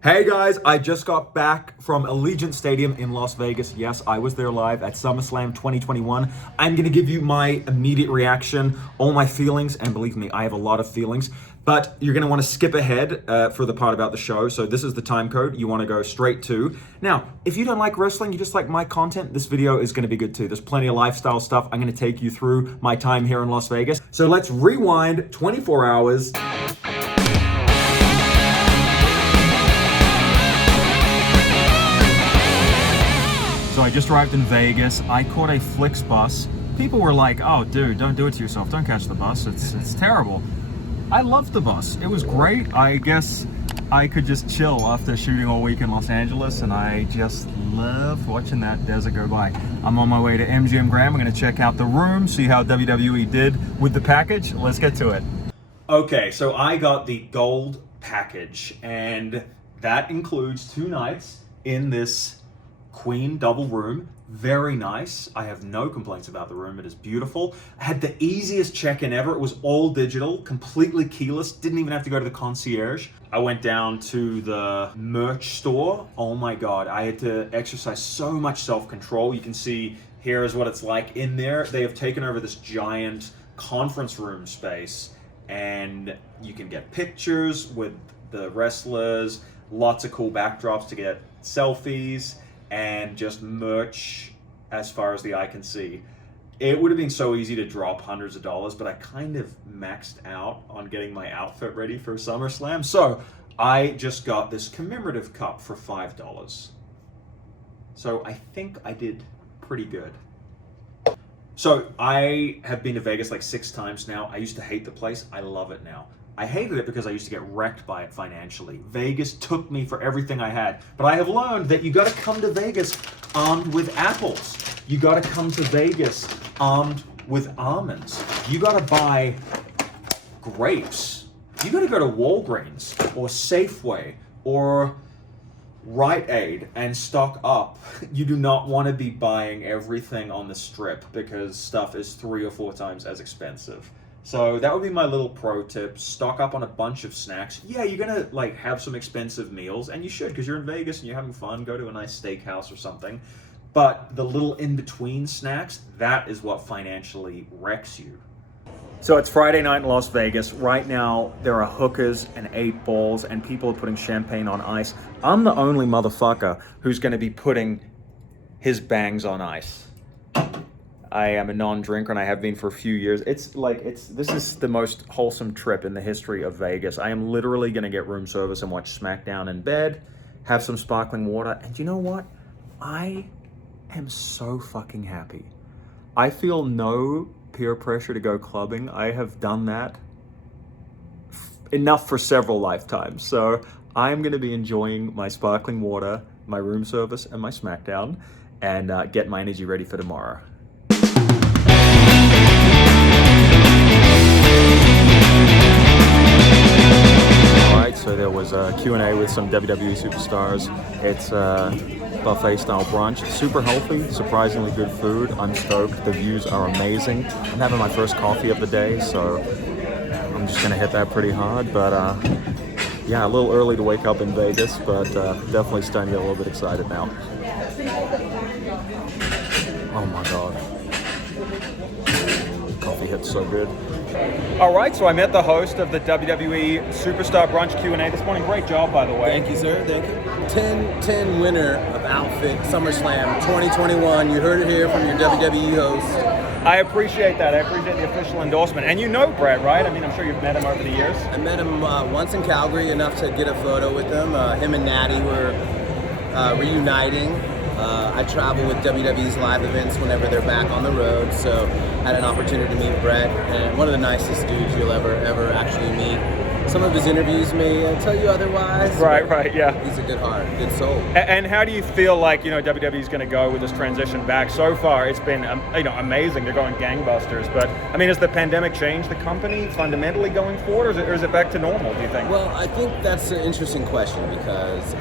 Hey guys, I just got back from Allegiant Stadium in Las Vegas. Yes, I was there live at SummerSlam 2021. I'm gonna give you my immediate reaction, all my feelings, and believe me, I have a lot of feelings, but you're gonna wanna skip ahead for the part about the show. So this is the time code you wanna go straight to. Now, if you don't like wrestling, you just like my content, this video is gonna be good too. There's plenty of lifestyle stuff. I'm gonna take you through my time here in Las Vegas. So let's rewind 24 hours. So I just arrived in Vegas. I caught a Flixbus. People were like, "Oh, dude, don't do it to yourself. Don't catch the bus. It's terrible." I loved the bus. It was great. I guess I could just chill after shooting all week in Los Angeles, and I just love watching that desert go by. I'm on my way to MGM Grand. I'm going to check out the room, see how WWE did with the package. Let's get to it. Okay, so I got the gold package, and that includes 2 nights in this queen double room. Very nice. I have no complaints about the room. It is beautiful. I had the easiest check-in ever. It was all digital, completely keyless. Didn't even have to go to the concierge. I went down to the merch store. Oh my God, I had to exercise so much self-control. You can see here is what it's like in there. They have taken over this giant conference room space, and you can get pictures with the wrestlers, lots of cool backdrops to get selfies, and just merch as far as the eye can see. It would have been so easy to drop hundreds of dollars, but I kind of maxed out on getting my outfit ready for SummerSlam. So I just got this commemorative cup for $5. So I think I did pretty good. So I have been to Vegas like 6 times now. I used to hate the place. I love it now. I hated it because I used to get wrecked by it financially. Vegas took me for everything I had. But I have learned that you gotta come to Vegas armed with apples. You gotta come to Vegas armed with almonds. You gotta buy grapes. You gotta go to Walgreens or Safeway or Rite Aid and stock up. You do not want to be buying everything on the strip because stuff is 3 or 4 times as expensive. So that would be my little pro tip. Stock up on a bunch of snacks. Yeah, you're gonna like have some expensive meals, and you should because you're in Vegas and you're having fun. Go to a nice steakhouse or something. But the little in-between snacks, that is what financially wrecks you. So it's Friday night in Las Vegas. Right now, there are hookers and 8 balls, and people are putting champagne on ice. I'm the only motherfucker who's gonna be putting his bangs on ice. I am a non-drinker and I have been for a few years. This is the most wholesome trip in the history of Vegas. I am literally gonna get room service and watch SmackDown in bed, have some sparkling water, and you know what? I am so fucking happy. I feel no peer pressure to go clubbing. I have done that enough for several lifetimes. So I'm gonna be enjoying my sparkling water, my room service, and my SmackDown, and get my energy ready for tomorrow. So there was a Q&A with some WWE superstars. It's a buffet style brunch, super healthy, surprisingly good food. I'm stoked, the views are amazing. I'm having my first coffee of the day, so I'm just gonna hit that pretty hard. But yeah, a little early to wake up in Vegas, but definitely starting to get a little bit excited now. Oh my God. Coffee hits so good. All right, so I met the host of the WWE Superstar Brunch Q&A this morning. Great job, by the way. Thank you, sir. Thank you. 10 winner of outfit SummerSlam 2021. You heard it here from your WWE host. I appreciate that. I appreciate the official endorsement. And you know Brett, right? I mean, I'm sure you've met him over the years. I met him once in Calgary, enough to get a photo with him. Him and Natty were reuniting. I travel with WWE's live events whenever they're back on the road, so I had an opportunity to meet Brett, and one of the nicest dudes you'll ever actually meet. Some of his interviews may tell you otherwise. Right, yeah. He's a good heart, good soul. And how do you feel like, WWE's going to go with this transition back? So far, it's been, amazing. They're going gangbusters. But, I mean, has the pandemic changed the company fundamentally going forward, or is it back to normal, do you think? Well, I think that's an interesting question because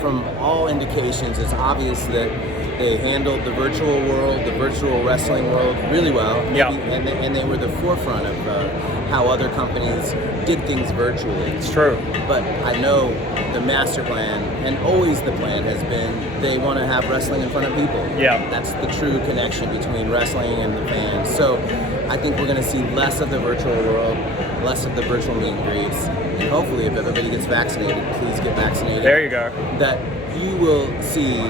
from all indications, it's obvious that they handled the virtual world, the virtual wrestling world really well. Yeah. And they were the forefront of how other companies did things virtually. It's true. But I know the master plan, and always the plan has been, they want to have wrestling in front of people. Yeah. That's the true connection between wrestling and the fans. So I think we're going to see less of the virtual world, less of the virtual meet and greets, and hopefully if everybody gets vaccinated, please get vaccinated. There you go. That you will see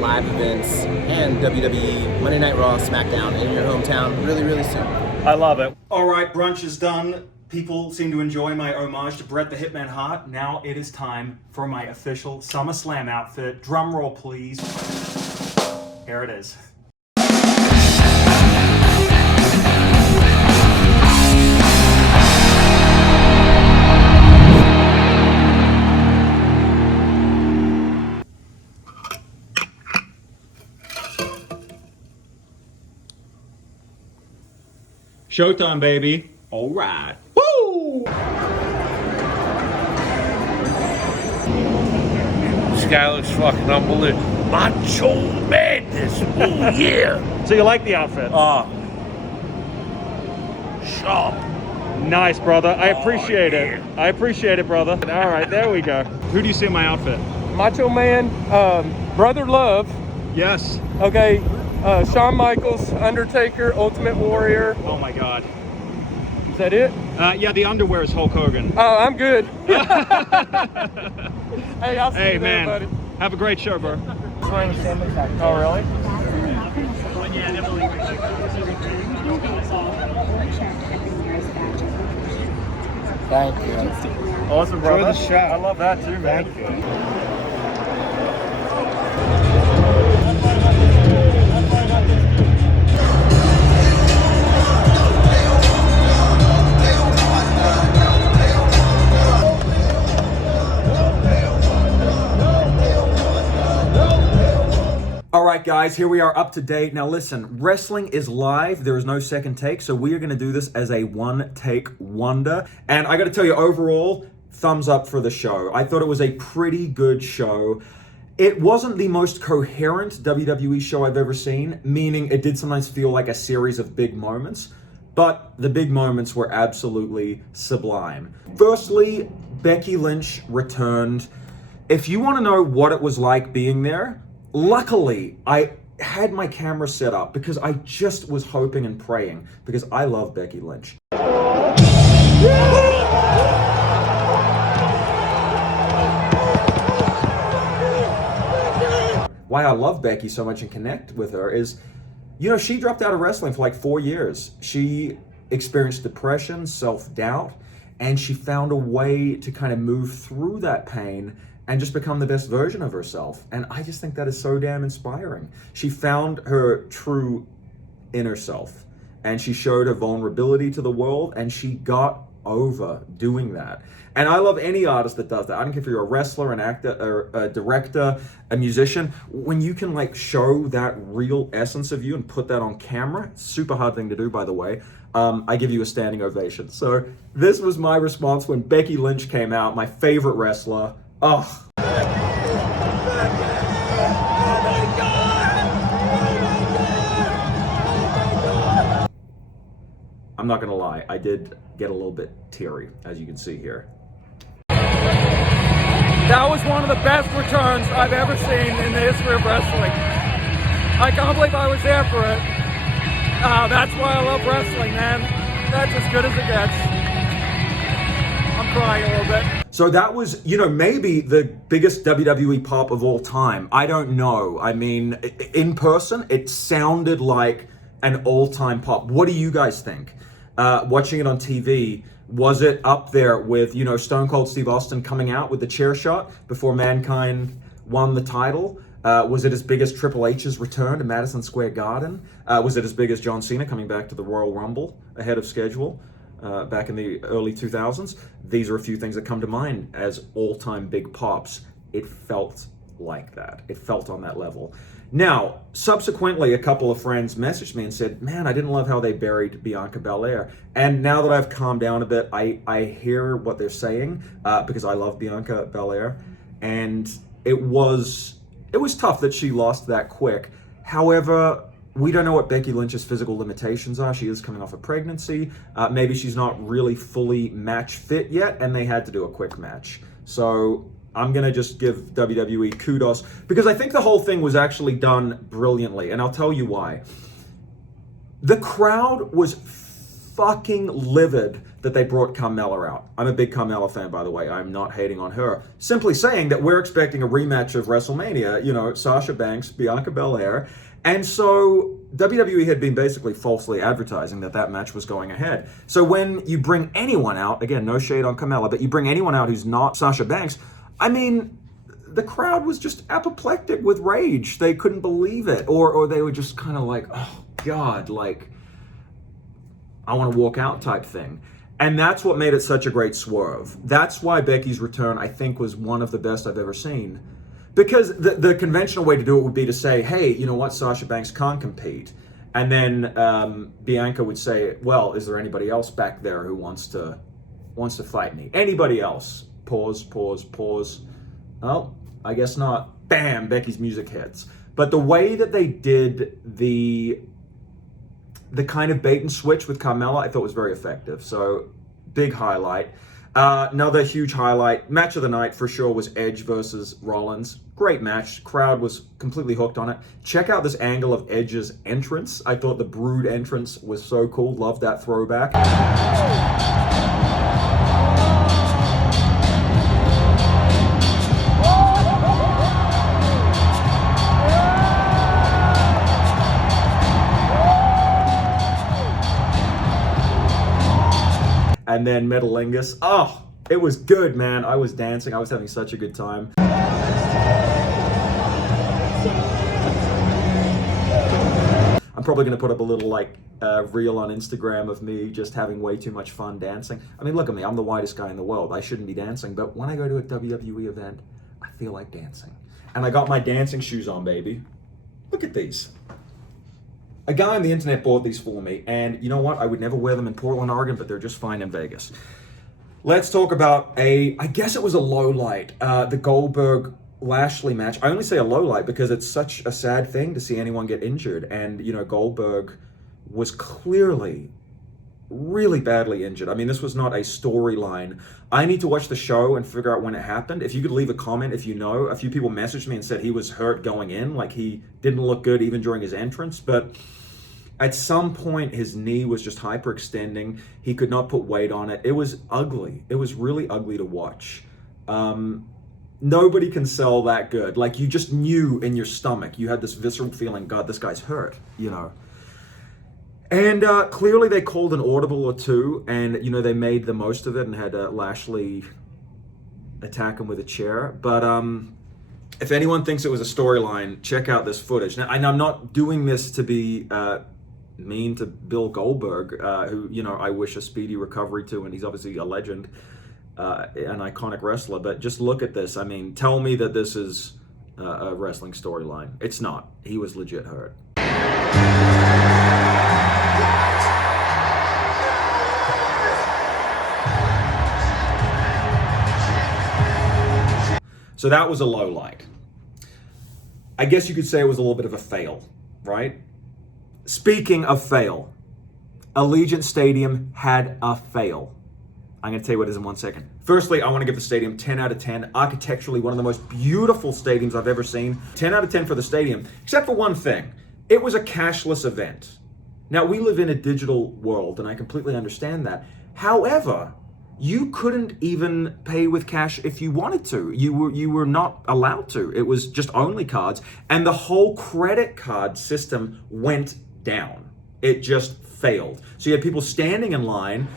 live events and WWE, Monday Night Raw, SmackDown in your hometown really, really soon. I love it. All right, brunch is done. People seem to enjoy my homage to Bret the Hitman Hart. Now it is time for my official SummerSlam outfit. Drum roll, please. Here it is. Showtime, baby. All right. Woo! This guy looks fucking unbelievable. Macho madness. Oh, yeah. So you like the outfit? Sharp. Nice, brother. I appreciate yeah. it. I appreciate it, brother. All right, there we go. Who do you see in my outfit? Macho Man, Brother Love, Yes. okay, Shawn Michaels, Undertaker, Ultimate Warrior. Oh my God. Is that it? Yeah, the underwear is Hulk Hogan. Oh, I'm good. Hey, I'll see Hey, you there, man. buddy. Have a great show, bro. Oh, really? Thank you. Awesome, brother. Enjoy the show. I love that too, man. Thank you. All right, guys, here we are up to date. Now listen, wrestling is live. There is no second take, so we are going to do this as a one-take wonder. And I got to tell you, overall, thumbs up for the show. I thought it was a pretty good show. It wasn't the most coherent WWE show I've ever seen, meaning it did sometimes feel like a series of big moments, but the big moments were absolutely sublime. Firstly, Becky Lynch returned. If you want to know what it was like being there, luckily, I had my camera set up because I just was hoping and praying because I love Becky Lynch. Why I love Becky so much and connect with her is, you know, she dropped out of wrestling for like 4 years. She experienced depression, self-doubt, and she found a way to kind of move through that pain and just become the best version of herself. And I just think that is so damn inspiring. She found her true inner self, and she showed her vulnerability to the world, and she got over doing that. And I love any artist that does that. I don't care if you're a wrestler, an actor, or a director, a musician. When you can like show that real essence of you and put that on camera, super hard thing to do, by the way. I give you a standing ovation. So this was my response when Becky Lynch came out, my favorite wrestler. Oh. I'm not gonna lie, I did get a little bit teary, as you can see here. That was one of the best returns I've ever seen in the history of wrestling. I can't believe I was there for it. That's why I love wrestling, man. That's as good as it gets. I'm crying a little bit. So that was, you know, maybe the biggest WWE pop of all time. I don't know. I mean, in person, it sounded like an all-time pop. What do you guys think? Watching it on TV, was it up there with, you know, Stone Cold Steve Austin coming out with the chair shot before Mankind won the title? Was it as big as Triple H's return to Madison Square Garden? Was it as big as John Cena coming back to the Royal Rumble ahead of schedule back in the early 2000s? These are a few things that come to mind as all-time big pops. It felt like that. It felt on that level. Now, subsequently, a couple of friends messaged me and said, man, I didn't love how they buried Bianca Belair. And now that I've calmed down a bit, I hear what they're saying because I love Bianca Belair. And it was tough that she lost that quick. However, We don't know what Becky Lynch's physical limitations are. She is coming off a pregnancy. Maybe she's not really fully match fit yet, and they had to do a quick match. So I'm going to just give WWE kudos, because I think the whole thing was actually done brilliantly, and I'll tell you why. The crowd was fucking livid that they brought Carmella out. I'm a big Carmella fan, by the way. I'm not hating on her. Simply saying that we're expecting a rematch of WrestleMania, you know, Sasha Banks, Bianca Belair. And so WWE had been basically falsely advertising that that match was going ahead. So when you bring anyone out, again, no shade on Carmella, but you bring anyone out who's not Sasha Banks, I mean, the crowd was just apoplectic with rage. They couldn't believe it. Or they were just kind of like, oh, God, like, I want to walk out type thing. And that's what made it such a great swerve. That's why Becky's return, I think, was one of the best I've ever seen. Because the conventional way to do it would be to say, hey, you know what, Sasha Banks can't compete. And then Bianca would say, well, is there anybody else back there who wants to fight me? Anybody else? Pause, pause, pause. Oh, I guess not. Bam, Becky's music hits. But the way that they did the kind of bait and switch with Carmella, I thought was very effective. So, big highlight. Another huge highlight, match of the night for sure, was Edge versus Rollins. Great match. Crowd was completely hooked on it. Check out this angle of Edge's entrance. I thought the Brood entrance was so cool. Loved that throwback. And then Metalingus. Oh, it was good, man. I was dancing. I was having such a good time. I'm probably going to put up a little reel on Instagram of me just having way too much fun dancing. I mean, look at me. I'm the whitest guy in the world. I shouldn't be dancing. But when I go to a WWE event, I feel like dancing. And I got my dancing shoes on, baby. Look at these. A guy on the internet bought these for me, and you know what? I would never wear them in Portland, Oregon, but they're just fine in Vegas. Let's talk about I guess it was a low light, the Goldberg Lashley match. I only say a low light because it's such a sad thing to see anyone get injured, and you know, Goldberg was clearly really badly injured. I mean, this was not a storyline. I need to watch the show and figure out when it happened. If you could leave a comment, if you know. A few people messaged me and said he was hurt going in, like he didn't look good even during his entrance, but at some point, his knee was just hyperextending. He could not put weight on it. It was ugly. It was really ugly to watch. Nobody can sell that good. Like, you just knew in your stomach. You had this visceral feeling, God, this guy's hurt, you know. And clearly they called an audible or two, and, you know, they made the most of it and had Lashley attack him with a chair. But if anyone thinks it was a storyline, check out this footage. Now, and I'm not doing this to be mean to Bill Goldberg, who, you know, I wish a speedy recovery to, and he's obviously a legend, an iconic wrestler, but just look at this. I mean, tell me that this is a wrestling storyline. It's not. He was legit hurt. So that was a low light. I guess you could say it was a little bit of a fail, right? Speaking of fail, Allegiant Stadium had a fail. I'm going to tell you what it is in 1 second. Firstly, I want to give the stadium 10 out of 10. Architecturally, one of the most beautiful stadiums I've ever seen. 10 out of 10 for the stadium, except for one thing. It was a cashless event. Now, we live in a digital world, and I completely understand that. However, you couldn't even pay with cash if you wanted to. You were not allowed to. It was just only cards, and the whole credit card system went down. It just failed. So you had people standing in line,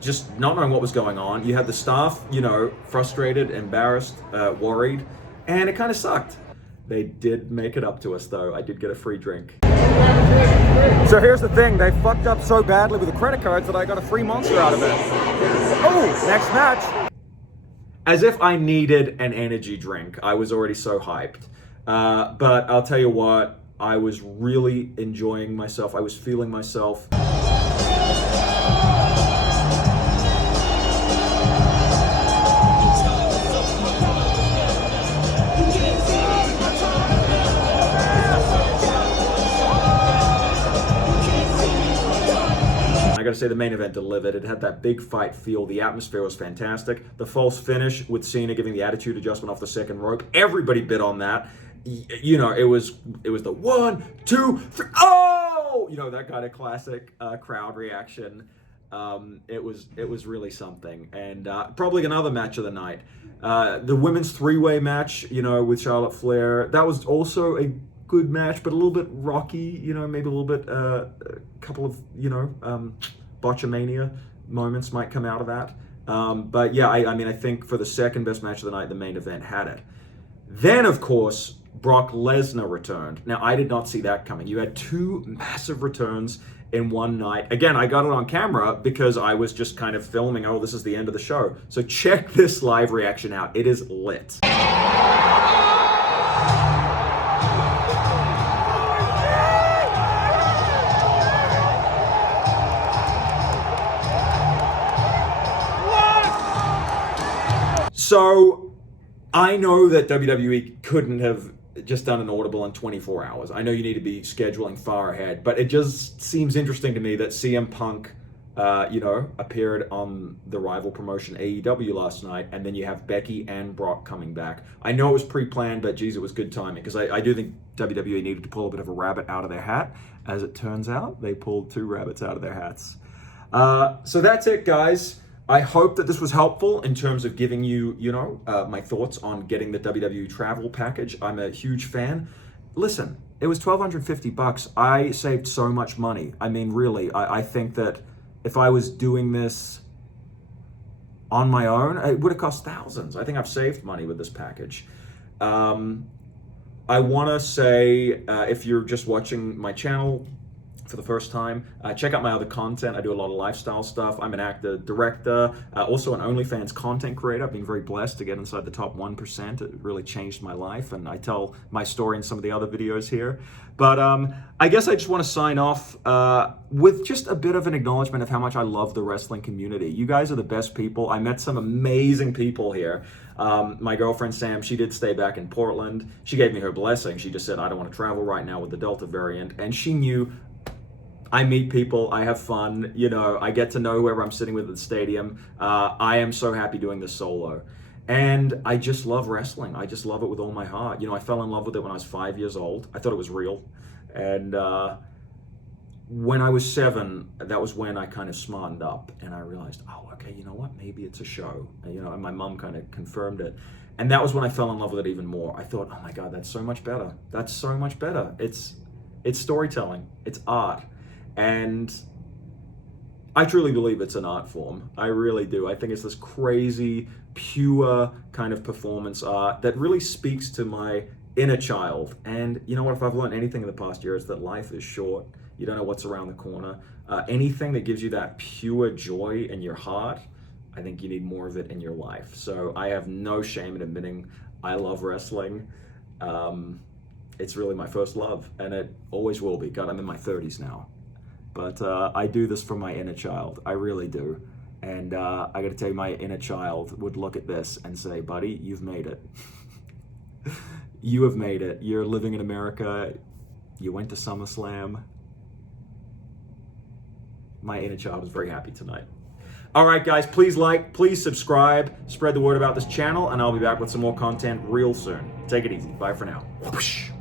just not knowing what was going on. You had the staff, you know, frustrated, embarrassed, worried, and it kind of sucked. They did make it up to us, though. I did get a free drink. So here's the thing. They fucked up so badly with the credit cards that I got a free Monster out of it. Oh, next match. As if I needed an energy drink. I was already so hyped. But I'll tell you what, I was really enjoying myself. I was feeling myself. got to say the main event delivered. It had that big fight feel. The atmosphere was fantastic. The false finish with Cena giving the attitude adjustment off the second rope. Everybody bid on that. You know, it was the 1, 2, 3, oh! You know, that kind of classic crowd reaction. It was really something. And probably another match of the night. The women's three-way match, you know, with Charlotte Flair. That was also a good match, but a little bit rocky, you know, maybe a little bit, a couple of, you know, botchamania moments might come out of that. But yeah, I mean, I think for the second best match of the night, the main event had it. Then, of course, Brock Lesnar returned. Now, I did not see that coming. You had two massive returns in one night. Again, I got it on camera because I was just kind of filming, oh, this is the end of the show. So check this live reaction out. It is lit. So I know that WWE couldn't have just done an audible in 24 hours. I know you need to be scheduling far ahead, but it just seems interesting to me that CM Punk, you know, appeared on the rival promotion AEW last night, and then you have Becky and Brock coming back. I know it was pre-planned, but geez, it was good timing, because I do think WWE needed to pull a bit of a rabbit out of their hat. As it turns out, they pulled two rabbits out of their hats. So that's it, guys. I hope that this was helpful in terms of giving you, you know, my thoughts on getting the WWE travel package. I'm a huge fan. Listen, it was $1,250. I saved so much money. I mean, really, I think that if I was doing this on my own, it would have cost thousands. I think I've saved money with this package. I want to say, if you're just watching my channel for the first time, check out my other content. I do a lot of lifestyle stuff. I'm an actor, director, also an OnlyFans content creator. I've been very blessed to get inside the top 1%. It really changed my life, and I tell my story in some of the other videos here. But I guess I just want to sign off with just a bit of an acknowledgement of how much I love the wrestling community. You guys are the best people. I met some amazing people here. My girlfriend Sam, she did stay back in Portland. She gave me her blessing. She just said, I don't want to travel right now with the Delta variant. And she knew I meet people, I have fun, you know, I get to know whoever I'm sitting with at the stadium. I am so happy doing this solo. And I just love wrestling. I just love it with all my heart. You know, I fell in love with it when I was 5 years old. I thought it was real. And when I was 7, that was when I kind of smartened up and I realized, oh, okay, you know what? Maybe it's a show. You know, and my mom kind of confirmed it. And that was when I fell in love with it even more. I thought, oh my God, that's so much better. That's so much better. It's storytelling. It's art. And I truly believe it's an art form. I really do. I think it's this crazy, pure kind of performance art that really speaks to my inner child. And you know what? If I've learned anything in the past year, it's that life is short. You don't know what's around the corner. Anything that gives you that pure joy in your heart, I think you need more of it in your life. So I have no shame in admitting I love wrestling. It's really my first love, and it always will be. God, I'm in my 30s now. But I do this for my inner child. I really do. And I got to tell you, my inner child would look at this and say, buddy, you've made it. You have made it. You're living in America. You went to SummerSlam. My inner child is very happy tonight. All right, guys, please like, please subscribe, spread the word about this channel, and I'll be back with some more content real soon. Take it easy. Bye for now. Whoosh.